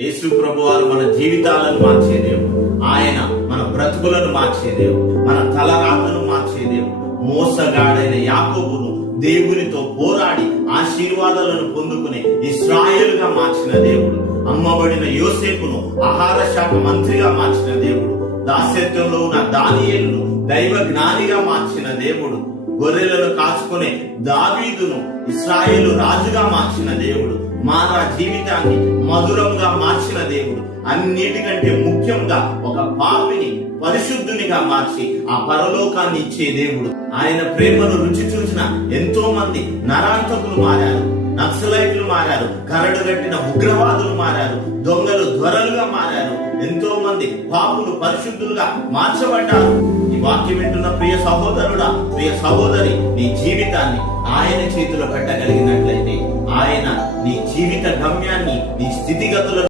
యేసు ప్రభువారు మన జీవితాలను మార్చే దేవుడు. ఆయన మన బ్రతుకులను మార్చే దేవుడు, మన తలరాతను మార్చే దేవుడు. మోసగాడైన యాకోబును దేవునితో పోరాడి ఆశీర్వాదాలను పొందుకునే ఇశ్రాయేలుగా మార్చిన దేవుడు. అమ్మబడిన యోసేపును ఆహార శాఖ మంత్రిగా మార్చిన దేవుడు. దాస్యత్వంలో ఉన్న దానియేలును దైవ జ్ఞానిగా మార్చిన దేవుడు. గొర్రెలను కాచుకునే దావీదును ఇశ్రాయేలు రాజుగా మార్చిన దేవుడు. మానవ జీవితాన్ని మధురంగా మార్చిన దేవుడు. అన్నిటికంటే ముఖ్యంగా ఒక పాపిని పరిశుద్ధునిగా మార్చి ఆ పరలోకాన్ని ఇచ్చే దేవుడు. ఆయన ప్రేమను రుచి చూసిన ఎంతో మంది నరాంతకులు మారారు, నక్సలైట్లు మారారు, కరడుగట్టిన ఉగ్రవాదులు మారారు, దొంగలు ధ్వరలుగా మారారు. ఎంతో మంది పాపులు పరిశుద్ధులుగా మార్చబడ్డారు. ఈ వాక్యం వింటున్న ప్రియ సహోదరుడా, ప్రియ సహోదరి, నీ జీవితాన్ని ఆయన చేతిలో పెట్టగలిగినట్లయితే ఆయన నీ జీవిత గమ్యాన్ని, నీ స్థితిగతులను